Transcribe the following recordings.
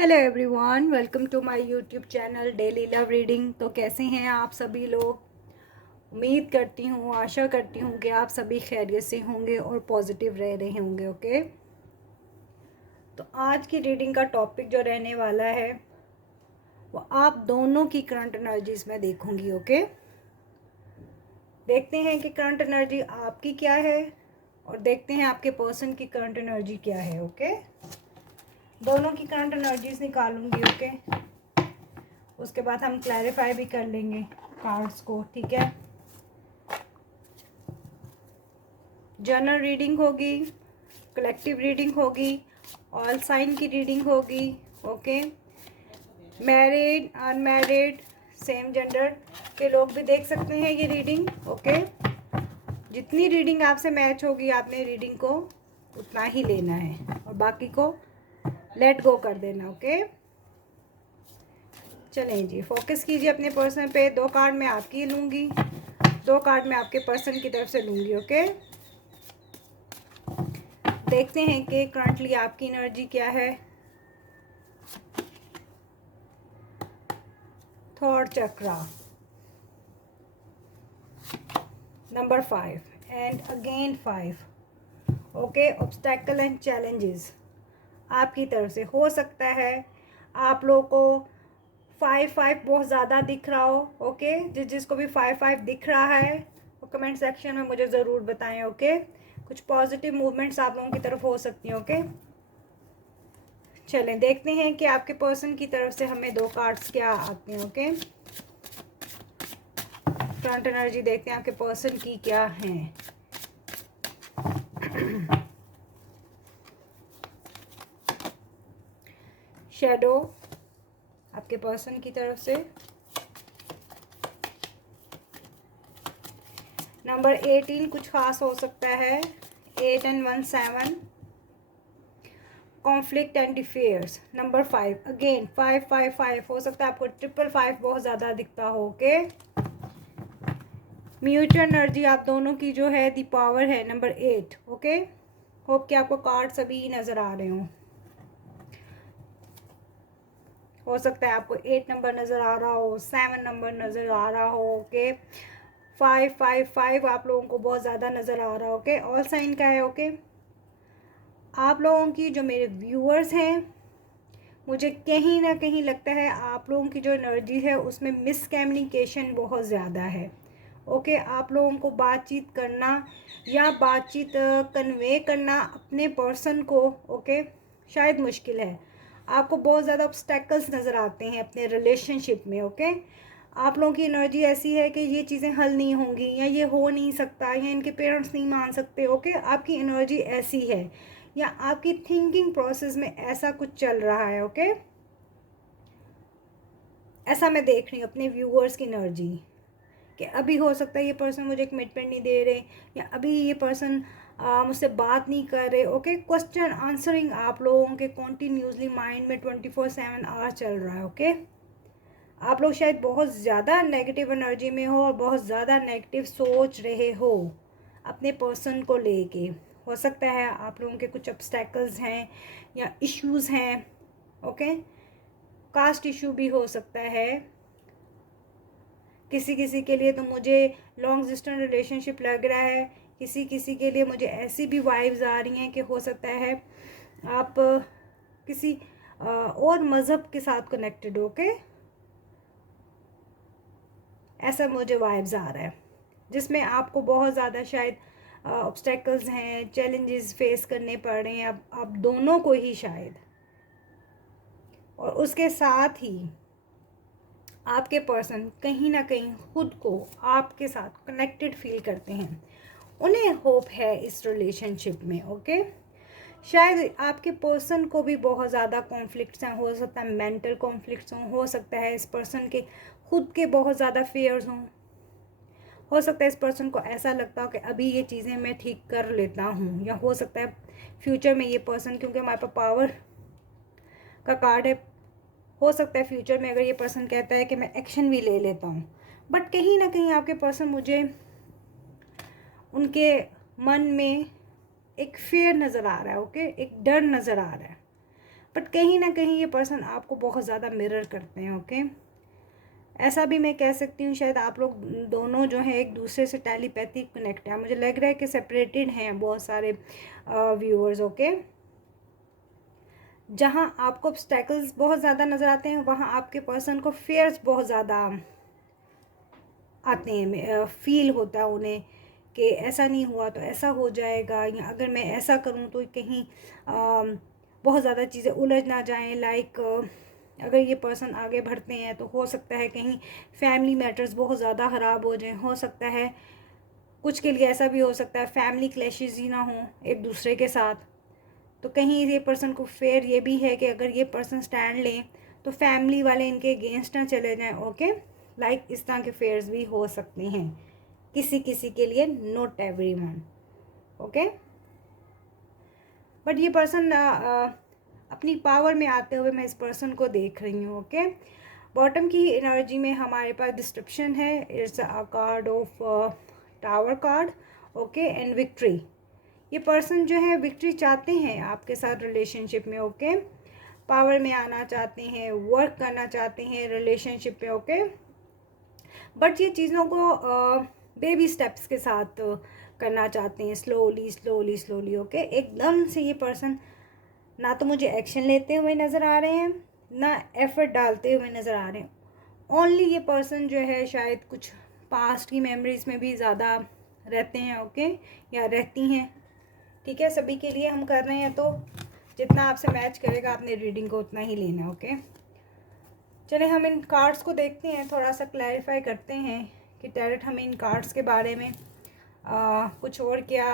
Hello everyone, welcome to my YouTube channel daily love reading. तो कैसे हैं आप सभी लोग? उम्मीद करती हूँ, आशा करती हूँ कि आप सभी खैरियत से होंगे और पॉजिटिव रह रहे होंगे। ओके, तो आज की रीडिंग का टॉपिक जो रहने वाला है वो आप दोनों की करंट एनर्जीज में देखूंगी। ओके, देखते हैं कि करंट एनर्जी आपकी क्या है और देखते हैं आपके पर्सन की करंट एनर्जी क्या है। ओके, दोनों की करंट एनर्जीज निकालूंगी। ओके, उसके बाद हम क्लैरिफाई भी कर लेंगे कार्ड्स को। ठीक है, जनरल रीडिंग होगी, कलेक्टिव रीडिंग होगी, ऑल साइन की रीडिंग होगी। Okay, married, unmarried, same gender के लोग भी देख सकते हैं ये रीडिंग। ओके, जितनी रीडिंग आपसे मैच होगी आपने रीडिंग को उतना ही लेना है और बाकी को लेट गो कर देना। ओके, चलें जी, फोकस कीजिए अपने पर्सन पे। 2 कार्ड मैं आपकी लूँगी, 2 कार्ड मैं आपके पर्सन की तरफ से लूँगी। ओके, देखते हैं कि करंटली आपकी एनर्जी क्या है। Thought chakra number 5 and again 5। Okay, obstacle and challenges आपकी तरफ से हो सकता है। आप लोगों को 5 बहुत ज़्यादा दिख रहा हो। ओके, जिसको भी 5 दिख रहा है वो कमेंट सेक्शन में मुझे ज़रूर बताएं। ओके, कुछ पॉजिटिव मूवमेंट्स आप लोगों की तरफ हो सकती हैं। ओके, चलें देखते हैं कि आपके पर्सन की तरफ से हमें 2 कार्ड्स क्या आते हैं। ओके, फ्रंट एनर्जी देखते हैं आपके पर्सन की क्या है। शैडो आपके पर्सन की तरफ से, नंबर 18 कुछ खास हो सकता है। 8 and 1 7, conflict and differs. Number 5 again 5 हो सकता है आपको 5 बहुत ज़्यादा दिखता हो। ओके, म्यूचुअल एनर्जी आप दोनों की जो है दी पावर है नंबर 8। ओके, होप कि आपको कार्ड सभी नज़र आ रहे हों। हो सकता है आपको 8 नंबर नज़र आ रहा हो, 7 नंबर नज़र आ रहा हो। ओके, 5 आप लोगों को बहुत ज़्यादा नज़र आ रहा हो। ओके, ऑल साइन का है। ओके, आप लोगों की जो मेरे व्यूअर्स हैं, मुझे कहीं ना कहीं लगता है आप लोगों की जो एनर्जी है उसमें मिसकम्युनिकेशन बहुत ज़्यादा है। ओके, आप लोगों को बातचीत करना या बातचीत कन्वे करना अपने पर्सन को ओके शायद मुश्किल है। आपको बहुत ज़्यादा ऑब्स्टेकल्स नज़र आते हैं अपने रिलेशनशिप में। ओके, आप लोगों की एनर्जी ऐसी है कि ये चीज़ें हल नहीं होंगी या ये हो नहीं सकता या इनके पेरेंट्स नहीं मान सकते। ओके, आपकी एनर्जी ऐसी है या आपकी थिंकिंग प्रोसेस में ऐसा कुछ चल रहा है। ओके, ऐसा मैं देख रही हूँ अपने व्यूअर्स की एनर्जी कि अभी हो सकता है ये पर्सन मुझे कमिटमेंट नहीं दे रहे या अभी ये पर्सन मुझसे बात नहीं कर रहे। ओके, क्वेश्चन आंसरिंग आप लोगों के कॉन्टीन्यूसली माइंड में 24/7 आवर चल रहा है। ओके, आप लोग शायद बहुत ज़्यादा नेगेटिव एनर्जी में हो और बहुत ज़्यादा नेगेटिव सोच रहे हो अपने पर्सन को लेके। हो सकता है आप लोगों के कुछ ऑब्स्टेकल्स हैं या इश्यूज़ हैं। ओके, कास्ट इशू भी हो सकता है किसी किसी के लिए। तो मुझे लॉन्ग डिस्टेंस रिलेशनशिप लग रहा है। किसी किसी के लिए मुझे ऐसी भी वाइब्स आ रही हैं कि हो सकता है आप किसी और मज़हब के साथ कनेक्टेड हो के, ऐसा मुझे वाइब्स आ रहा है जिसमें आपको बहुत ज़्यादा शायद ऑब्स्टेकल्स हैं, चैलेंजेस फेस करने पड़ रहे हैं अब आप दोनों को ही शायद। और उसके साथ ही आपके पर्सन कहीं ना कहीं खुद को आपके साथ कनेक्टेड फील करते हैं। उन्हें होप है इस रिलेशनशिप में। ओके, शायद आपके पर्सन को भी बहुत ज़्यादा कॉन्फ्लिक्ट्स हैं। हो सकता है मेंटल कॉन्फ्लिक्ट्स हों, हो सकता है इस पर्सन के खुद के बहुत ज़्यादा फेयर्स हों, हो सकता है इस पर्सन को ऐसा लगता हो कि अभी ये चीज़ें मैं ठीक कर लेता हूँ, या हो सकता है फ्यूचर में ये पर्सन, क्योंकि हमारे पास पावर का कार्ड है, हो सकता है फ्यूचर में अगर ये पर्सन कहता है कि मैं एक्शन भी ले लेता हूँ। बट कहीं ना कहीं आपके पर्सन, मुझे उनके मन में एक फेयर नज़र आ रहा है। ओके, एक डर नज़र आ रहा है। बट कहीं ना कहीं ये पर्सन आपको बहुत ज़्यादा मिरर करते हैं। ओके, ऐसा भी मैं कह सकती हूँ शायद आप लोग दोनों जो हैं एक दूसरे से टेलीपैथिक कनेक्ट हैं। मुझे लग रहा है कि सेपरेटेड हैं बहुत सारे व्यूअर्स। ओके, जहाँ आपको ऑब्स्टैकल्स बहुत ज़्यादा नज़र आते हैं वहाँ आपके पर्सन को फेयर्स बहुत ज़्यादा आते हैं, फील होता है उन्हें कि ऐसा नहीं हुआ तो ऐसा हो जाएगा, या अगर मैं ऐसा करूँ तो कहीं बहुत ज़्यादा चीज़ें उलझ ना जाएं। लाइक अगर ये पर्सन आगे बढ़ते हैं तो हो सकता है कहीं फैमिली मैटर्स बहुत ज़्यादा ख़राब हो जाएं। हो सकता है कुछ के लिए ऐसा भी हो सकता है फैमिली क्लैशेस ही ना हों एक दूसरे के साथ। तो कहीं ये पर्सन को फेयर ये भी है कि अगर ये पर्सन स्टैंड लें तो फैमिली वाले इनके अगेंस्ट ना चले जाएं। ओके, लाइक इस तरह के फेयर्स भी हो सकते हैं किसी किसी के लिए, नॉट एवरीवन। ओके, बट ये पर्सन अपनी पावर में आते हुए मैं इस पर्सन को देख रही हूँ। ओके, बॉटम की एनर्जी में हमारे पास डिस्क्रिप्शन है, it's a card of tower card. Okay, and victory. ये पर्सन जो है विक्ट्री चाहते हैं आपके साथ रिलेशनशिप में। ओके, पावर में आना चाहते हैं, वर्क करना चाहते हैं रिलेशनशिप पे। ओके, बट ये चीज़ों को बेबी स्टेप्स के साथ करना चाहते हैं, स्लोली स्लोली स्लोली। ओके, एकदम से ये पर्सन ना तो मुझे एक्शन लेते हुए नज़र आ रहे हैं, ना एफर्ट डालते हुए नज़र आ रहे हैं। ओनली ये पर्सन जो है शायद कुछ पास्ट की मेमोरीज में भी ज़्यादा रहते हैं। ओके, या रहती हैं। ठीक है, सभी के लिए हम कर रहे हैं तो जितना आपसे मैच करेगा आपने रीडिंग को उतना ही लेना है। ओके, चलिए हम इन कार्ड्स को देखते हैं, थोड़ा सा क्लैरिफाई करते हैं कि टैरेट हमें इन कार्ड्स के बारे में कुछ और क्या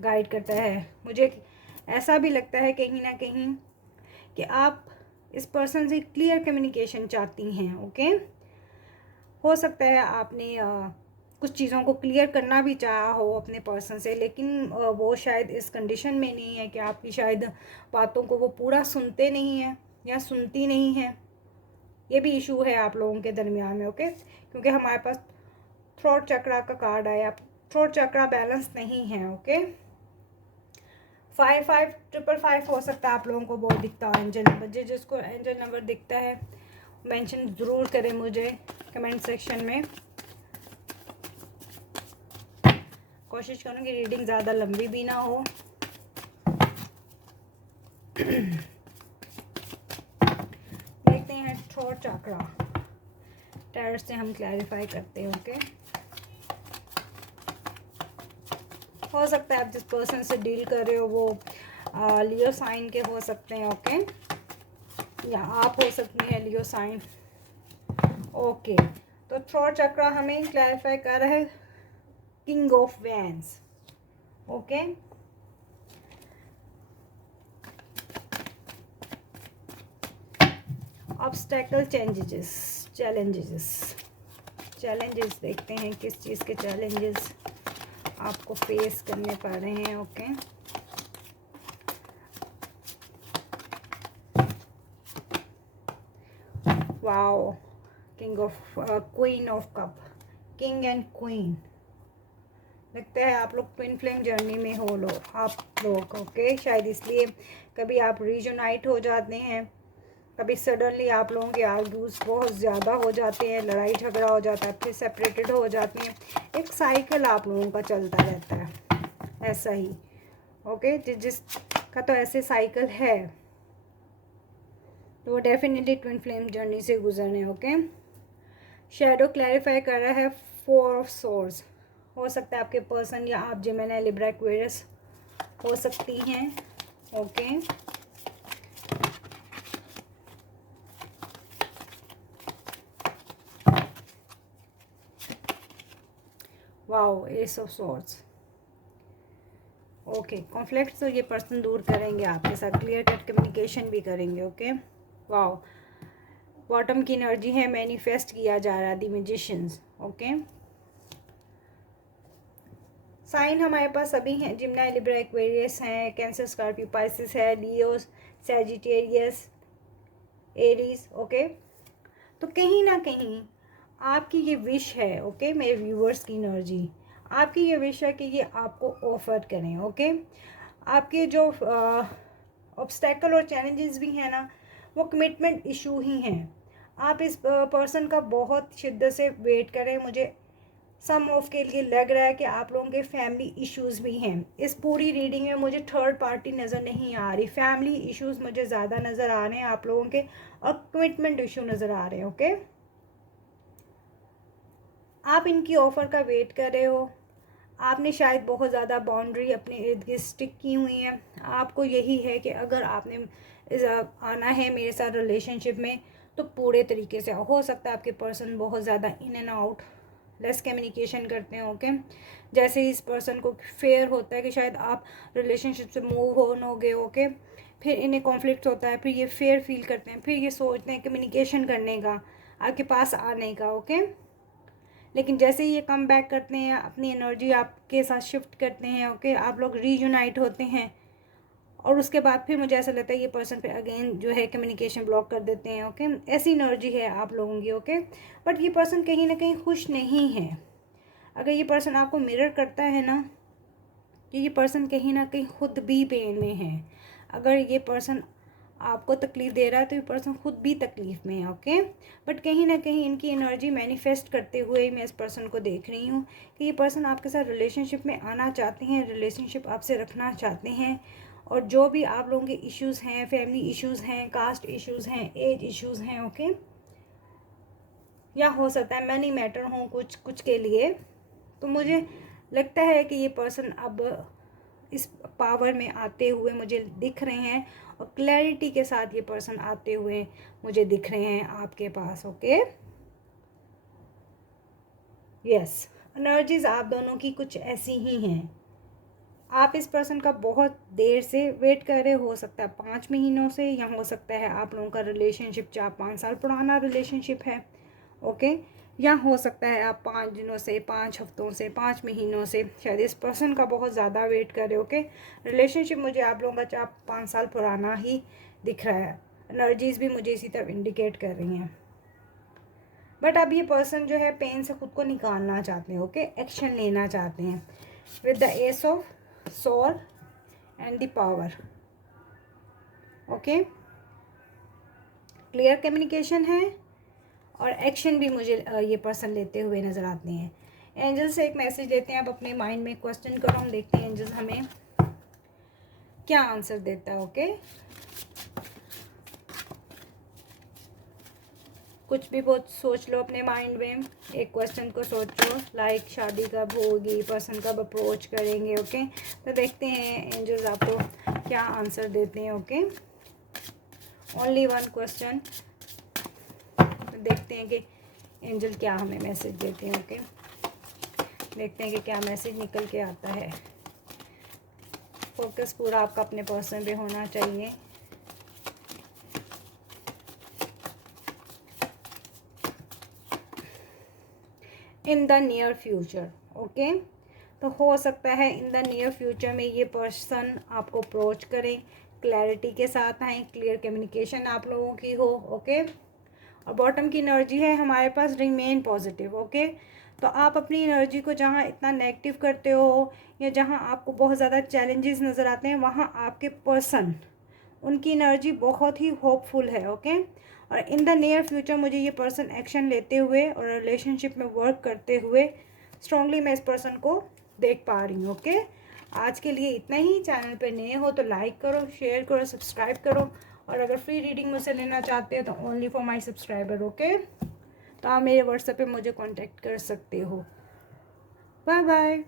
गाइड करता है। मुझे ऐसा भी लगता है कहीं ना कहीं कि आप इस पर्सन से क्लियर कम्युनिकेशन चाहती हैं। ओके, हो सकता है आपने कुछ चीज़ों को क्लियर करना भी चाहा हो अपने पर्सन से, लेकिन वो शायद इस कंडीशन में नहीं है कि आपकी शायद बातों को वो पूरा सुनते नहीं हैं या सुनती नहीं है। ये भी इशू है आप लोगों के दरमियान में। ओके, क्योंकि हमारे पास थ्रोट चक्रा का कार्ड आया, थ्रोट चक्रा बैलेंस नहीं है। ओके, 5555 हो सकता है आप लोगों को बहुत दिखता हो एंजल नंबर। जिसको एंजल नंबर दिखता है मेंशन ज़रूर करें मुझे कमेंट सेक्शन में। कोशिश करूँ कि रीडिंग ज़्यादा लंबी भी ना हो। देखते हैं थ्रोट चक्रा, टैरेट से हम क्लैरिफाई करते हैं। ओके, हो सकता है आप जिस पर्सन से डील कर रहे हो वो लियो साइन के हो सकते हैं। ओके, या आप हो सकती हैं लियो साइन। ओके, तो थ्रोट चक्रा हमें क्लैरिफाई कर रहा है king of wands. Okay, obstacle challenges देखते हैं किस चीज़ के चैलेंजेस आपको फेस करने पड़ रहे हैं। Okay, wow, king of queen of cup, king and queen. लगता है आप लोग ट्विन फ्लेम जर्नी में हो आप लोग। ओके, शायद इसलिए कभी आप रीजोनाइट हो जाते हैं, कभी सडनली आप लोगों के आर्ग्यूज बहुत ज़्यादा हो जाते हैं, लड़ाई झगड़ा हो जाता है, फिर सेपरेटेड हो जाते हैं। एक साइकिल आप लोगों का चलता रहता है ऐसा ही। ओके, जिसका तो ऐसे साइकिल है तो वो डेफिनेटली ट्विन फ्लेम जर्नी से गुजरने। ओके, शैडो क्लैरिफाई कर रहा है 4 ऑफ सोर्ड्स। हो सकता है आपके पर्सन या आप जेमिनी लिब्रा एक्वेरियस हो सकती हैं। Okay, wow, S of swords. Okay, conflict तो ये पर्सन दूर करेंगे आपके साथ, क्लियर कट कम्युनिकेशन भी करेंगे। ओके, वाओ, बॉटम की एनर्जी है, मैनिफेस्ट किया जा रहा है द मैजिशियंस। ओके, साइन हमारे पास सभी हैं, जिम्नाई लिब्रा एक्वेरियस हैं, कैंसर स्कॉर्पियो पाइसिस है, लियो सैजिटेरियस एरीज। ओके, तो कहीं ना कहीं आपकी ये विश है। ओके, मेरे व्यूवर्स की एनर्जी, आपकी ये विश है कि ये आपको ऑफर करें। ओके, आपके जो ऑब्स्टेकल और चैलेंजेस भी हैं ना, वो कमिटमेंट इशू ही हैं। आप इस पर्सन का बहुत शिद्दत से वेट करें। मुझे सम ऑफ के लिए लग रहा है कि आप लोगों के फैमिली इश्यूज भी हैं। इस पूरी रीडिंग में मुझे थर्ड पार्टी नज़र नहीं आ रही, फैमिली इश्यूज मुझे ज़्यादा नज़र आ रहे हैं आप लोगों के, और कमिटमेंट इशू नज़र आ रहे हैं। ओके, आप इनकी ऑफ़र का वेट कर रहे हो। आपने शायद बहुत ज़्यादा बाउंड्री अपने इर्द गिर्द स्टिक की हुई है। आपको यही है कि अगर आपने आना है मेरे साथ रिलेशनशिप में तो पूरे तरीके से। हो सकता है आपके पर्सन बहुत ज़्यादा in and out less communication करते हैं। ओके, जैसे ही इस पर्सन को फेयर होता है कि शायद आप रिलेशनशिप से मूव ऑन हो गए। ओके, फिर इन्हें कॉन्फ्लिक्ट होता है, फिर ये फेयर फील करते हैं, फिर ये सोचते हैं कम्युनिकेशन करने का, आपके पास आने का। ओके, लेकिन जैसे ही ये कम बैक करते हैं, अपनी एनर्जी आपके साथ शिफ्ट करते हैं। ओके, आप लोग रीयूनाइट होते हैं, और उसके बाद फिर मुझे ऐसा लगता है ये पर्सन फिर अगेन जो है कम्युनिकेशन ब्लॉक कर देते हैं। ओके, ऐसी एनर्जी है आप लोगों की। ओके, बट ये पर्सन कहीं ना कहीं खुश नहीं है। अगर ये पर्सन आपको मिरर करता है ना, कि ये पर्सन कहीं ना कहीं खुद भी पेन में है। अगर ये पर्सन आपको तकलीफ़ दे रहा है तो ये पर्सन खुद भी तकलीफ़ में है। ओके, बट कहीं ना कहीं इनकी एनर्जी मैनिफेस्ट करते हुए मैं इस पर्सन को देख रही हूँ कि ये पर्सन आपके साथ रिलेशनशिप में आना चाहते हैं, रिलेशनशिप आपसे रखना चाहते हैं। और जो भी आप लोगों के इश्यूज़ हैं, फैमिली इश्यूज़ हैं, कास्ट इश्यूज़ हैं, एज इश्यूज़ हैं। ओके, या हो सकता है मनी मैटर हों कुछ के लिए, तो मुझे लगता है कि ये पर्सन अब इस पावर में आते हुए मुझे दिख रहे हैं, और क्लैरिटी के साथ ये पर्सन आते हुए मुझे दिख रहे हैं आपके पास। ओके, यस, एनर्जीज आप दोनों की कुछ ऐसी ही हैं। आप इस पर्सन का बहुत देर से वेट कर रहे हो सकता है 5 महीनों से, या हो सकता है आप लोगों का रिलेशनशिप 4-5 साल पुराना रिलेशनशिप है। ओके, या हो सकता है आप 5 दिनों से, 5 हफ्तों से, 5 महीनों से शायद इस पर्सन का बहुत ज़्यादा वेट कर रहे हो। ओके, रिलेशनशिप मुझे आप लोगों का 4-5 साल पुराना ही दिख रहा है। एनर्जीज़ भी मुझे इसी तरफ इंडिकेट कर रही हैं। बट अब ये पर्सन जो है पेन से खुद को निकालना चाहते हैं। ओके, एक्शन लेना चाहते हैं with the ace of soul and the power. Okay, clear communication है, और एक्शन भी मुझे ये पर्सन लेते हुए नज़र आते हैं। एंजल से एक मैसेज लेते हैं, आप अपने माइंड में क्वेश्चन करो, हम देखते हैं एंजल्स हमें क्या आंसर देता है। ओके, कुछ भी बहुत सोच लो अपने माइंड में, एक क्वेश्चन को सोचो, लाइक शादी कब होगी, पर्सन कब अप्रोच करेंगे। ओके, तो देखते हैं एंजल्स आपको क्या आंसर देते हैं। ओके, ओनली वन क्वेश्चन, तो देखते हैं कि एंजल क्या हमें मैसेज देते हैं। ओके, देखते हैं कि क्या मैसेज निकल के आता है। फोकस पूरा आपका अपने पर्सन पे होना चाहिए। In the near future. Okay, तो हो सकता है इन द नियर फ्यूचर में ये पर्सन आपको अप्रोच करें, क्लैरिटी के साथ आए, क्लियर कम्युनिकेशन आप लोगों की हो। ओके, और बॉटम की एनर्जी है हमारे पास रिमेन पॉजिटिव। ओके, तो आप अपनी एनर्जी को जहाँ इतना नेगेटिव करते हो, या जहाँ आपको बहुत ज़्यादा चैलेंजेस नज़र आते हैं, वहाँ आपके पर्सन, उनकी एनर्जी बहुत ही होपफुल है। ओके, और इन द नियर फ्यूचर मुझे ये पर्सन एक्शन लेते हुए और रिलेशनशिप में वर्क करते हुए स्ट्रांगली मैं इस पर्सन को देख पा रही हूँ। ओके, आज के लिए इतना ही। चैनल पे नए हो तो लाइक करो, शेयर करो, सब्सक्राइब करो, और अगर फ्री रीडिंग मुझसे लेना चाहते हो तो only for my subscriber. Okay, तो आप मेरे व्हाट्सएप पे मुझे कांटेक्ट कर सकते हो। Bye bye.